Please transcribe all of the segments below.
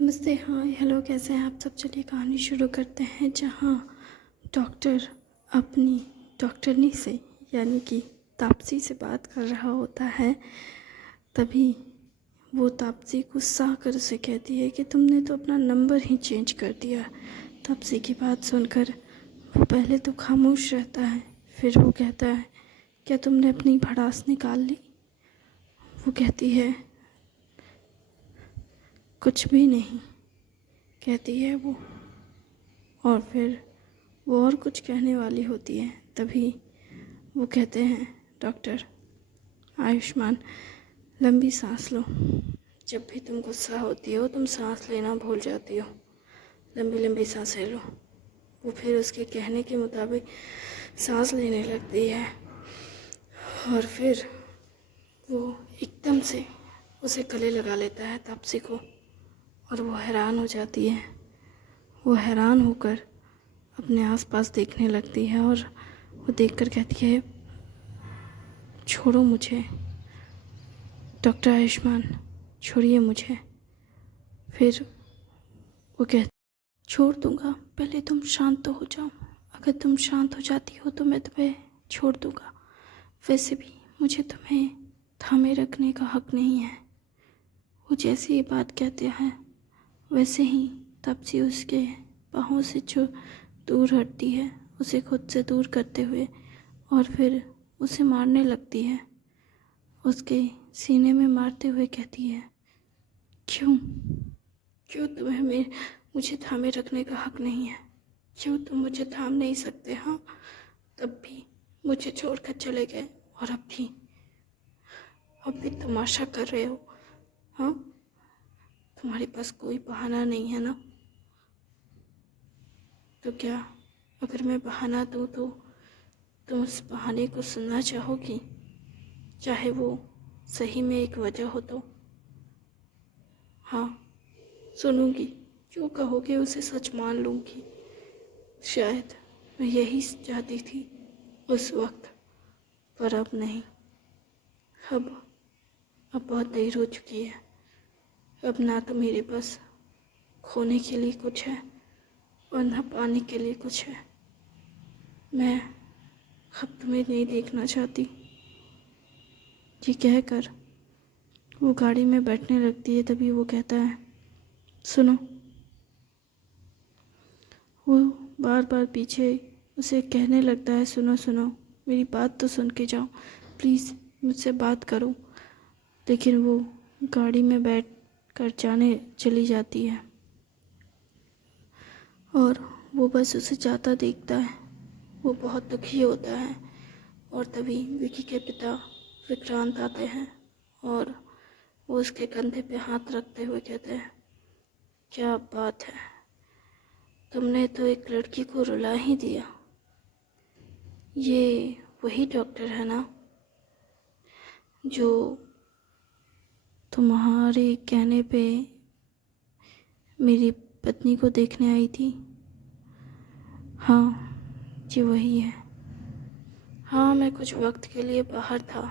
नमस्ते। हाँ, हेलो, कैसे हैं आप सब? चलिए कहानी शुरू करते हैं। जहाँ डॉक्टर अपनी डॉक्टरनी से यानी कि तापसी से बात कर रहा होता है, तभी वो तापसी गुस्सा कर उसे कहती है कि तुमने तो अपना नंबर ही चेंज कर दिया। तापसी की बात सुनकर वो पहले तो खामोश रहता है, फिर वो कहता है, क्या तुमने अपनी भड़ास निकाल ली? वो कहती है, कुछ भी नहीं, कहती है वो। और फिर वो और कुछ कहने वाली होती है, तभी वो कहते हैं, डॉक्टर आयुष्मान, लंबी सांस लो। जब भी तुम गुस्सा होती हो तुम सांस लेना भूल जाती हो, लंबी लंबी सांसें लो। वो फिर उसके कहने के मुताबिक सांस लेने लगती है और फिर वो एकदम से उसे गले लगा लेता है तापसी को, और वो हैरान हो जाती है। वो हैरान होकर अपने आसपास देखने लगती है और वो देखकर कहती है, छोड़ो मुझे डॉक्टर आयुष्मान, छोड़िए मुझे। फिर वो कहती, छोड़ दूँगा, पहले तुम शांत तो हो जाओ। अगर तुम शांत हो जाती हो तो मैं तुम्हें छोड़ दूँगा। वैसे भी मुझे तुम्हें थामे रखने का हक नहीं है। वो जैसे ये बात कहते हैं वैसे ही तापसी उसके बाहों से जो दूर हटती है, उसे खुद से दूर करते हुए, और फिर उसे मारने लगती है। उसके सीने में मारते हुए कहती है, क्यों क्यों तुम्हें मुझे थामे रखने का हक नहीं है? क्यों तुम मुझे थाम नहीं सकते? हाँ, तब भी मुझे छोड़कर चले गए और अब भी तमाशा कर रहे हो। हाँ, तुम्हारे पास कोई बहाना नहीं है ना? तो क्या अगर मैं बहाना दूँ तो तुम उस बहाने को सुनना चाहोगी, चाहे वो सही में एक वजह हो तो? हाँ, सुनूंगी। जो कहोगे उसे सच मान लूंगी। शायद मैं यही चाहती थी उस वक्त, पर अब नहीं। अब अब बहुत देर हो चुकी है। अब ना तो मेरे पास खोने के लिए कुछ है और ना पाने के लिए कुछ है। मैं अब तुम्हें नहीं देखना चाहती। ये कहकर वो गाड़ी में बैठने लगती है, तभी वो कहता है, सुनो। वो बार बार पीछे उसे कहने लगता है, सुनो सुनो, मेरी बात तो सुन के जाओ, प्लीज़ मुझसे बात करो। लेकिन वो गाड़ी में बैठ कर जाने चली जाती है और वो बस उसे जाता देखता है। वो बहुत दुखी होता है और तभी विकी के पिता विक्रांत आते हैं और वो उसके कंधे पे हाथ रखते हुए कहते हैं, क्या बात है, तुमने तो एक लड़की को रुला ही दिया। ये वही डॉक्टर है ना जो तुम्हारे कहने पे मेरी पत्नी को देखने आई थी? हाँ, ये वही है। हाँ, मैं कुछ वक्त के लिए बाहर था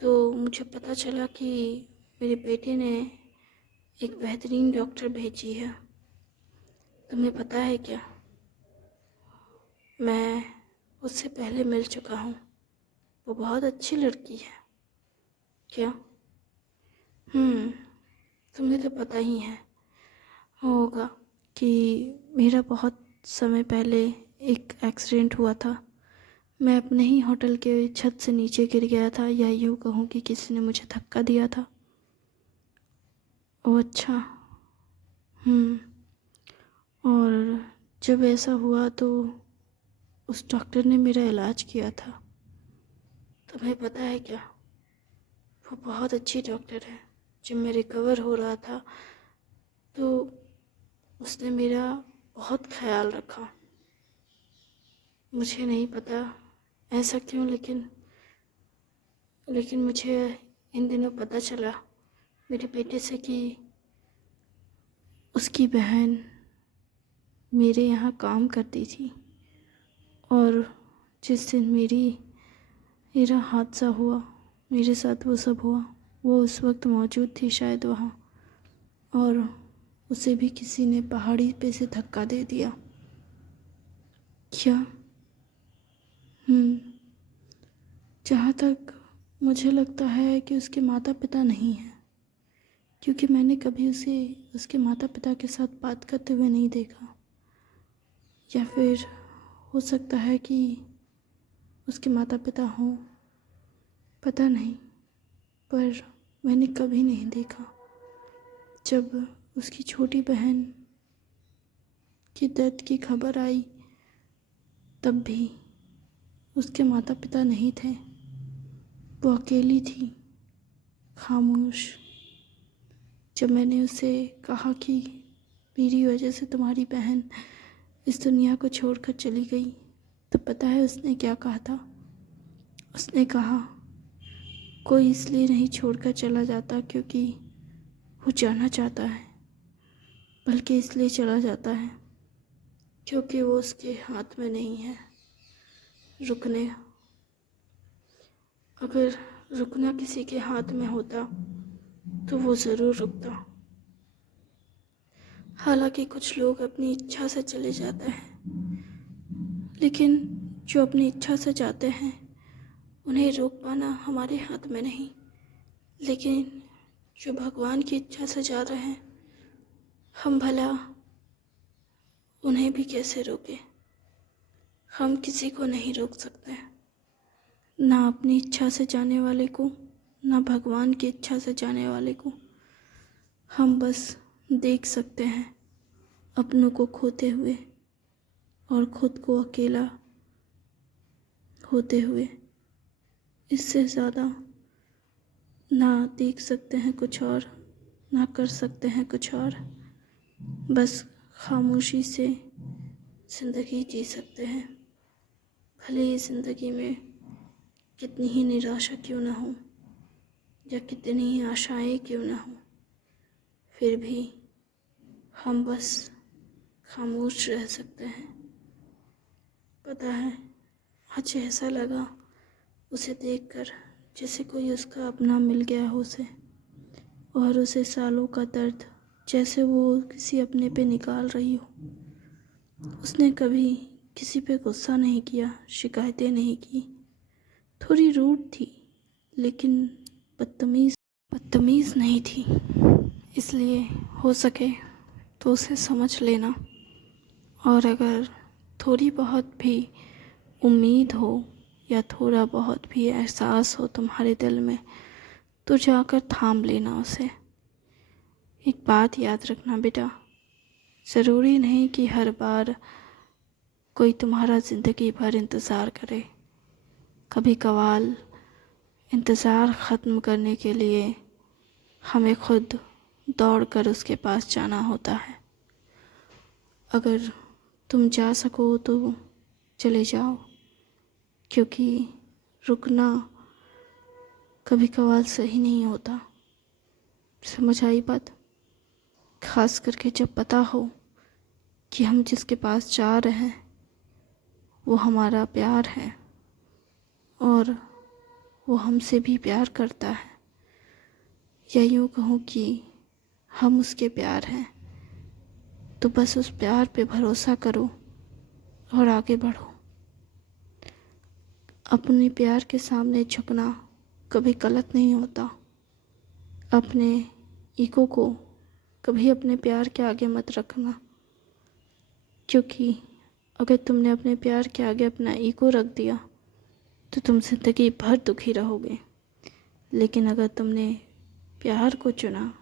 तो मुझे पता चला कि मेरे बेटे ने एक बेहतरीन डॉक्टर भेजी है। तुम्हें पता है क्या, मैं उससे पहले मिल चुका हूँ। वो बहुत अच्छी लड़की है। क्या? तुम्हें तो पता ही है होगा कि मेरा बहुत समय पहले एक एक्सीडेंट हुआ था। मैं अपने ही होटल के छत से नीचे गिर गया था, या यूँ कहूँ कि किसी ने मुझे धक्का दिया था। ओह अच्छा। और जब ऐसा हुआ तो उस डॉक्टर ने मेरा इलाज किया था। तुम्हें पता है क्या, वो बहुत अच्छी डॉक्टर है। जब मैं रिकवर हो रहा था तो उसने मेरा बहुत ख्याल रखा। मुझे नहीं पता ऐसा क्यों, लेकिन मुझे इन दिनों पता चला मेरे बेटे से कि उसकी बहन मेरे यहाँ काम करती थी, और जिस दिन मेरा हादसा हुआ, मेरे साथ वो सब हुआ, वो उस वक्त मौजूद थी शायद वहाँ। और उसे भी किसी ने पहाड़ी पे से धक्का दे दिया। क्या? जहाँ तक मुझे लगता है कि उसके माता पिता नहीं हैं, क्योंकि मैंने कभी उसे उसके माता पिता के साथ बात करते हुए नहीं देखा। या फिर हो सकता है कि उसके माता पिता हों, पता नहीं, पर मैंने कभी नहीं देखा। जब उसकी छोटी बहन की डेथ की खबर आई तब भी उसके माता पिता नहीं थे, वो अकेली थी, खामोश। जब मैंने उसे कहा कि मेरी वजह से तुम्हारी बहन इस दुनिया को छोड़कर चली गई, तो पता है उसने क्या कहा था? उसने कहा, कोई इसलिए नहीं छोड़कर चला जाता क्योंकि वो जाना चाहता है, बल्कि इसलिए चला जाता है क्योंकि वो उसके हाथ में नहीं है रुकने। अगर रुकना किसी के हाथ में होता तो वो ज़रूर रुकता। हालांकि कुछ लोग अपनी इच्छा से चले जाते हैं, लेकिन जो अपनी इच्छा से जाते हैं उन्हें रोक पाना हमारे हाथ में नहीं। लेकिन जो भगवान की इच्छा से जा रहे हैं, हम भला उन्हें भी कैसे रोकें? हम किसी को नहीं रोक सकते, ना अपनी इच्छा से जाने वाले को, ना भगवान की इच्छा से जाने वाले को। हम बस देख सकते हैं अपनों को खोते हुए और खुद को अकेला होते हुए। इससे ज़्यादा ना देख सकते हैं कुछ और, ना कर सकते हैं कुछ और। बस खामोशी से ज़िंदगी जी सकते हैं, भले ही ज़िंदगी में कितनी ही निराशा क्यों ना हो या कितनी ही आशाएं क्यों ना हो, फिर भी हम बस खामोश रह सकते हैं। पता है, आज ऐसा लगा उसे देखकर जैसे कोई उसका अपना मिल गया हो उसे, और उसे सालों का दर्द जैसे वो किसी अपने पे निकाल रही हो। उसने कभी किसी पे गुस्सा नहीं किया, शिकायतें नहीं की, थोड़ी रूड थी लेकिन बदतमीज़ नहीं थी। इसलिए हो सके तो उसे समझ लेना, और अगर थोड़ी बहुत भी उम्मीद हो या थोड़ा बहुत भी एहसास हो तुम्हारे दिल में, तो जाकर थाम लेना उसे। एक बात याद रखना बेटा, ज़रूरी नहीं कि हर बार कोई तुम्हारा ज़िंदगी भर इंतज़ार करे। कभी कभार इंतज़ार ख़त्म करने के लिए हमें खुद दौड़कर उसके पास जाना होता है। अगर तुम जा सको तो चले जाओ, क्योंकि रुकना कभी कभार सही नहीं होता। समझ आई बात? खास करके जब पता हो कि हम जिसके पास जा रहे हैं वो हमारा प्यार है और वो हमसे भी प्यार करता है, या यूँ कहूँ कि हम उसके प्यार हैं। तो बस उस प्यार पे भरोसा करो और आगे बढ़ो। अपने प्यार के सामने झुकना कभी गलत नहीं होता। अपने ईगो को कभी अपने प्यार के आगे मत रखना, क्योंकि अगर तुमने अपने प्यार के आगे अपना ईगो रख दिया तो तुम ज़िंदगी भर दुखी रहोगे। लेकिन अगर तुमने प्यार को चुना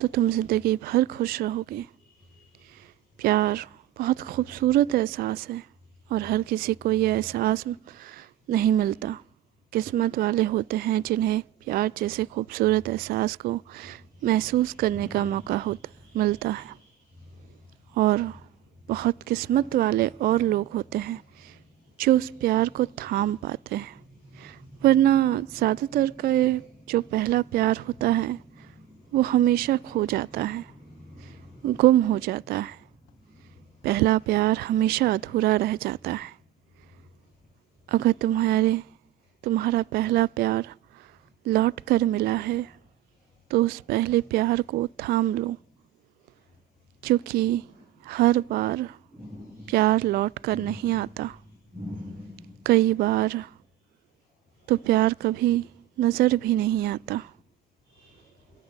तो तुम ज़िंदगी भर खुश रहोगे। प्यार बहुत खूबसूरत एहसास है और हर किसी को ये एहसास नहीं मिलता। किस्मत वाले होते हैं जिन्हें प्यार जैसे खूबसूरत एहसास को महसूस करने का मौका मिलता है, और बहुत किस्मत वाले और लोग होते हैं जो उस प्यार को थाम पाते हैं। वरना ज़्यादातर का जो पहला प्यार होता है वो हमेशा खो जाता है, गुम हो जाता है। पहला प्यार हमेशा अधूरा रह जाता है। अगर तुम्हारा पहला प्यार लौट कर मिला है तो उस पहले प्यार को थाम लो क्योंकि हर बार प्यार लौट कर नहीं आता। कई बार तो प्यार कभी नज़र भी नहीं आता।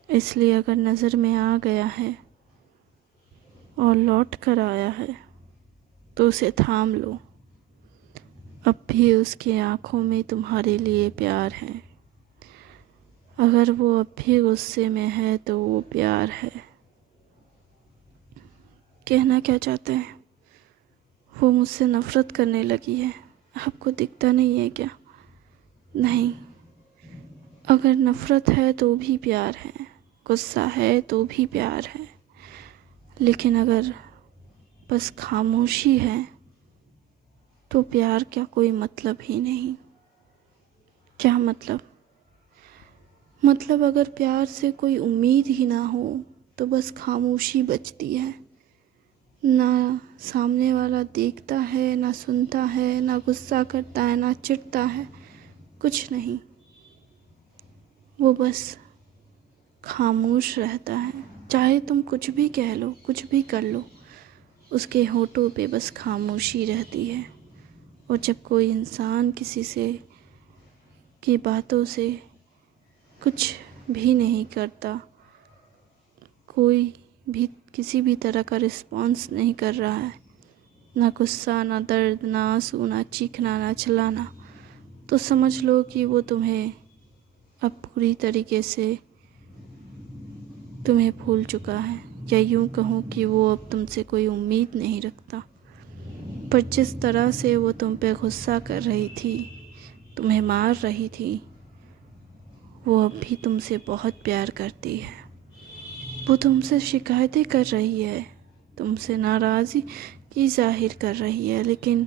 इसलिए अगर नज़र में आ गया है और लौट कर आया है तो उसे थाम लो। अब भी उसकी आँखों में तुम्हारे लिए प्यार है। अगर वो अब भी गुस्से में है तो वो प्यार है। कहना क्या चाहते हैं? वो मुझसे नफ़रत करने लगी है। आपको दिखता नहीं है क्या? नहीं, अगर नफ़रत है तो भी प्यार है, गुस्सा है तो भी प्यार है। लेकिन अगर बस खामोशी है तो प्यार का कोई मतलब ही नहीं। क्या मतलब? मतलब अगर प्यार से कोई उम्मीद ही ना हो तो बस खामोशी बचती है। ना सामने वाला देखता है, ना सुनता है, ना गुस्सा करता है, ना चिढ़ता है, कुछ नहीं। वो बस खामोश रहता है। चाहे तुम कुछ भी कह लो, कुछ भी कर लो, उसके होठों पे बस खामोशी रहती है। और जब कोई इंसान किसी से की बातों से कुछ भी नहीं करता, कोई भी किसी भी तरह का रिस्पॉन्स नहीं कर रहा है, ना गुस्सा, ना दर्द, ना आंसू, ना चीखना, ना चिल्लाना, तो समझ लो कि वो तुम्हें अब पूरी तरीके से तुम्हें भूल चुका है। या यूँ कहूँ कि वो अब तुमसे कोई उम्मीद नहीं रखता। पर जिस तरह से वो तुम पे गुस्सा कर रही थी, तुम्हें मार रही थी, वो अब भी तुमसे बहुत प्यार करती है। वो तुमसे शिकायतें कर रही है, तुमसे नाराज़गी की जाहिर कर रही है, लेकिन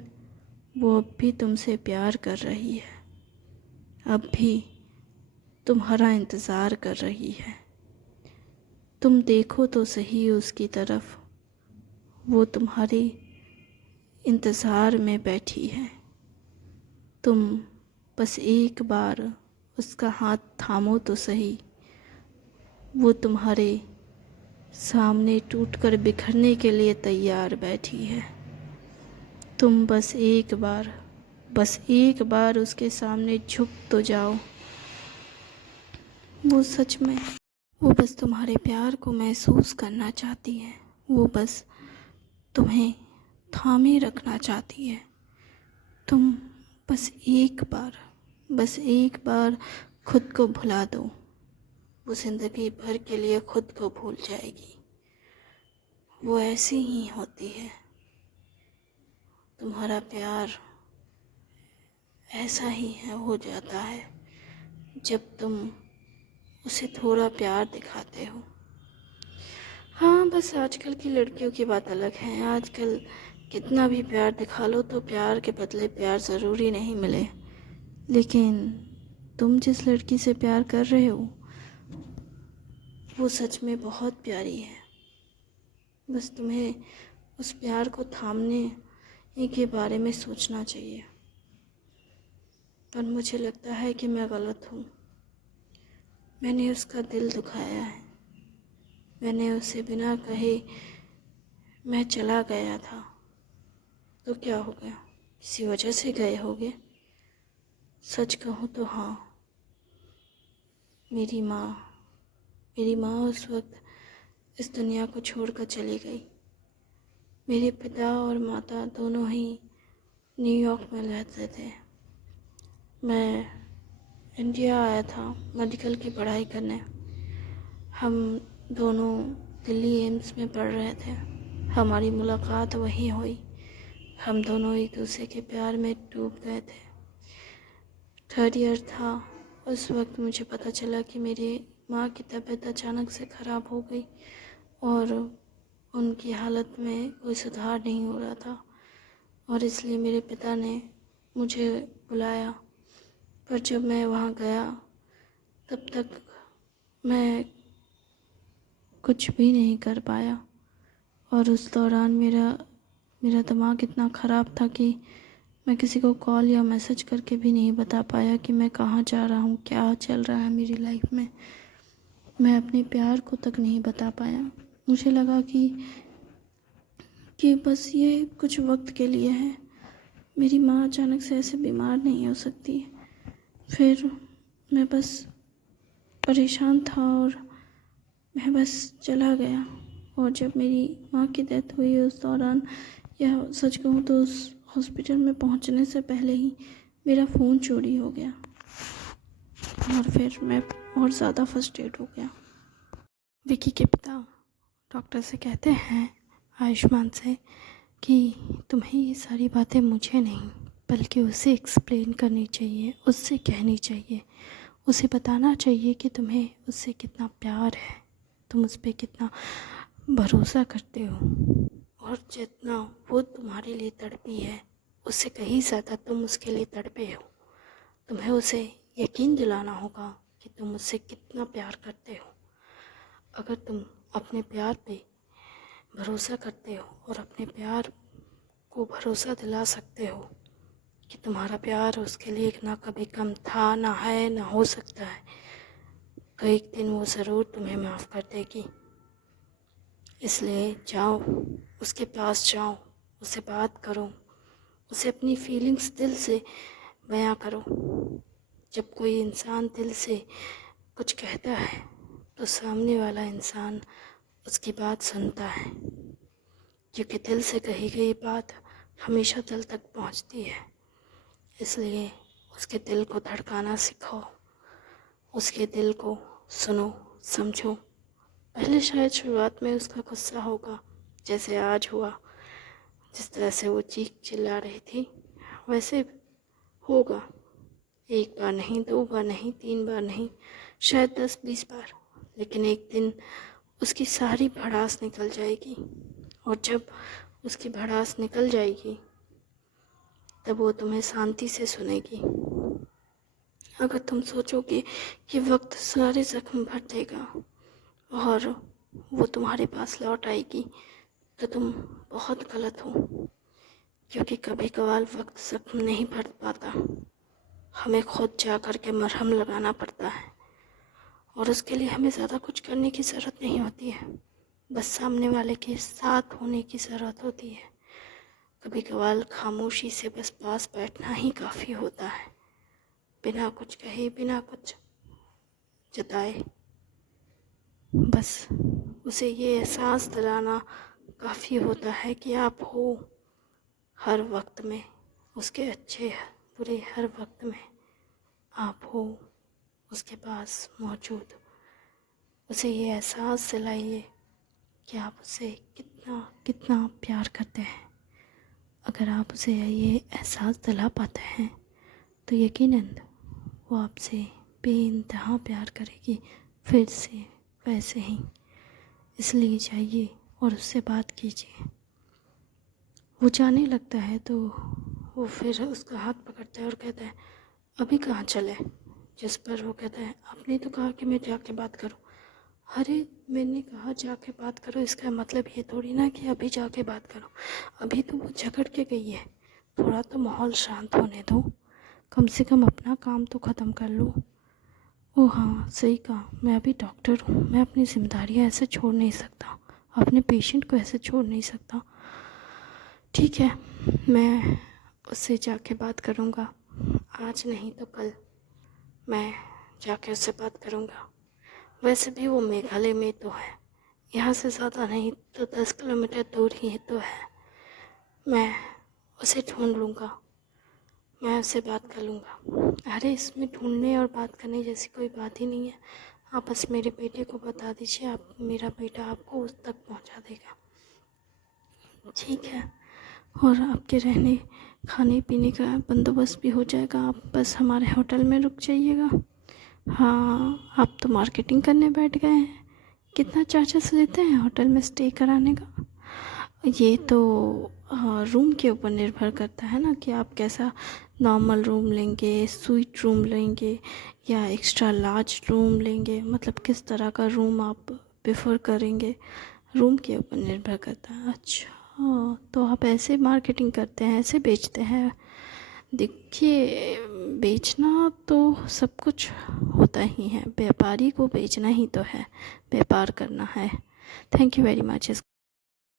वो अब भी तुमसे प्यार कर रही है। अब भी तुम्हारा इंतज़ार कर रही है। तुम देखो तो सही उसकी तरफ, वो तुम्हारी इंतज़ार में बैठी है। तुम बस एक बार उसका हाथ थामो तो सही, वो तुम्हारे सामने टूटकर बिखरने के लिए तैयार बैठी है। तुम बस एक बार उसके सामने झुक तो जाओ। वो बस तुम्हारे प्यार को महसूस करना चाहती है। वो बस तुम्हें थामे रखना चाहती है। तुम बस एक बार खुद को भुला दो, वो ज़िंदगी भर के लिए खुद को भूल जाएगी। वो ऐसी ही होती है। तुम्हारा प्यार ऐसा ही हो जाता है जब तुम उसे थोड़ा प्यार दिखाते हो। हाँ, बस आजकल की लड़कियों की बात अलग है। आजकल कितना भी प्यार दिखा लो तो प्यार के बदले प्यार ज़रूरी नहीं मिले। लेकिन तुम जिस लड़की से प्यार कर रहे हो वो सच में बहुत प्यारी है। बस तुम्हें उस प्यार को थामने के बारे में सोचना चाहिए। पर मुझे लगता है कि मैं गलत हूँ। मैंने उसका दिल दुखाया है। मैंने उसे बिना कहे मैं चला गया था। तो क्या हो गया? किसी वजह से गए होगे? सच कहूँ तो हाँ, मेरी माँ उस वक्त इस दुनिया को छोड़कर चली गई। मेरे पिता और माता दोनों ही न्यूयॉर्क में रहते थे। मैं इंडिया आया था मेडिकल की पढ़ाई करने। हम दोनों दिल्ली एम्स में पढ़ रहे थे। हमारी मुलाकात वहीं हुई। हम दोनों एक दूसरे के प्यार में डूब गए थे। 3rd ईयर था। उस वक्त मुझे पता चला कि मेरी माँ की तबीयत अचानक से ख़राब हो गई और उनकी हालत में कोई सुधार नहीं हो रहा था, और इसलिए मेरे पिता ने मुझे बुलाया। पर जब मैं वहाँ गया तब तक मैं कुछ भी नहीं कर पाया, और उस दौरान मेरा दिमाग इतना ख़राब था कि मैं किसी को कॉल या मैसेज करके भी नहीं बता पाया कि मैं कहाँ जा रहा हूँ, क्या चल रहा है मेरी लाइफ में। मैं अपने प्यार को तक नहीं बता पाया। मुझे लगा कि कि बस ये कुछ वक्त के लिए है। मेरी माँ अचानक से ऐसे बीमार नहीं हो सकती। फिर मैं बस परेशान था और मैं बस चला गया। और जब मेरी माँ की डेथ हुई उस दौरान, या सच कहूँ तो उस हॉस्पिटल में पहुँचने से पहले ही मेरा फ़ोन चोरी हो गया और फिर मैं और ज़्यादा फ्रस्ट्रेट हो गया। विकी के पिता डॉक्टर से कहते हैं, आयुष्मान से, कि तुम्हें ये सारी बातें मुझे नहीं बल्कि उसे एक्सप्लेन करनी चाहिए, उससे कहनी चाहिए, उसे बताना चाहिए कि तुम्हें उससे कितना प्यार है, तुम उस पर कितना भरोसा करते हो और जितना वो तुम्हारे लिए तड़पी है उससे कहीं ज़्यादा तुम उसके लिए तड़पे हो। तुम्हें उसे यकीन दिलाना होगा कि तुम उससे कितना प्यार करते हो। अगर तुम अपने प्यार पे भरोसा करते हो और अपने प्यार को भरोसा दिला सकते हो कि तुम्हारा प्यार उसके लिए ना कभी कम था, ना है, ना हो सकता है, तो एक दिन वो ज़रूर तुम्हें माफ़ कर देगी। इसलिए जाओ, उसके पास जाओ, उससे बात करो, उसे अपनी फीलिंग्स दिल से बयां करो। जब कोई इंसान दिल से कुछ कहता है तो सामने वाला इंसान उसकी बात सुनता है, क्योंकि दिल से कही गई बात हमेशा दिल तक पहुंचती है। इसलिए उसके दिल को धड़काना सिखाओ, उसके दिल को सुनो, समझो। पहले शायद शुरुआत में उसका गुस्सा होगा, जैसे आज हुआ, जिस तरह से वो चीख चिल्ला रही थी वैसे होगा। एक बार नहीं, दो बार नहीं, 3 बार नहीं, शायद 10-20 बार, लेकिन एक दिन उसकी सारी भड़ास निकल जाएगी। और जब उसकी भड़ास निकल जाएगी तब वो तुम्हें शांति से सुनेगी। अगर तुम सोचोगे कि वक्त सारे जख्म भर देगा और वो तुम्हारे पास लौट आएगी तो तुम बहुत गलत हो, क्योंकि कभी कभार वक्त जख्म नहीं भर पाता, हमें खुद जा कर के मरहम लगाना पड़ता है। और उसके लिए हमें ज़्यादा कुछ करने की ज़रूरत नहीं होती है, बस सामने वाले के साथ होने की ज़रूरत होती है। कभी कभार खामोशी से बस पास बैठना ही काफ़ी होता है, बिना कुछ कहे, बिना कुछ जताए, बस उसे ये एहसास दिलाना काफ़ी होता है कि आप हो हर वक्त में, उसके अच्छे बुरे हर वक्त में आप हो उसके पास मौजूद। उसे ये एहसास दिलाइए कि आप उसे कितना कितना प्यार करते हैं। अगर आप उसे ये एहसास दिला पाते हैं तो यकीनन वो आपसे बेइंतहा प्यार करेगी, फिर से वैसे ही। इसलिए जाइए और उससे बात कीजिए। वो जाने लगता है तो वो फिर उसका हाथ पकड़ता है और कहता है, अभी कहाँ चले? जिस पर वो कहता है, आपने तो कहा कि मैं जाके बात करूं। अरे मैंने कहा जाके बात करो, इसका मतलब ये थोड़ी ना कि अभी जाके बात करो। अभी तो वो झगड़ के गई है, थोड़ा तो माहौल शांत होने दो, कम से कम अपना काम तो ख़त्म कर लो। ओ हाँ, सही कहा, मैं अभी डॉक्टर हूँ, मैं अपनी जिम्मेदारियाँ ऐसे छोड़ नहीं सकता, अपने पेशेंट को ऐसे छोड़ नहीं सकता। ठीक है, मैं उससे जाके बात करूँगा, आज नहीं तो कल मैं जाके उससे बात करूँगा। वैसे भी वो मेघालय में तो है, यहाँ से ज़्यादा नहीं तो 10 किलोमीटर दूर ही तो है। मैं उसे ढूंढ लूँगा, मैं उससे बात कर लूँगा। अरे इसमें ढूंढने और बात करने जैसी कोई बात ही नहीं है। आप बस मेरे बेटे को बता दीजिए, आप मेरा बेटा आपको उस तक पहुँचा देगा, ठीक है? और आपके रहने खाने पीने का बंदोबस्त भी हो जाएगा, आप बस हमारे होटल में रुक जाइएगा। हाँ, आप तो मार्केटिंग करने बैठ गए हैं। कितना चार्जेस लेते हैं होटल में स्टे कराने का? ये तो रूम के ऊपर निर्भर करता है ना, कि आप कैसा नॉर्मल रूम लेंगे, स्वीट रूम लेंगे या एक्स्ट्रा लार्ज रूम लेंगे, मतलब किस तरह का रूम आप प्रेफर करेंगे, रूम के ऊपर निर्भर करता है। अच्छा, तो आप ऐसे मार्केटिंग करते हैं, ऐसे बेचते हैं? देखिए, बेचना तो सब कुछ होता ही है, व्यापारी को बेचना ही तो है, व्यापार करना है। Thank you very much.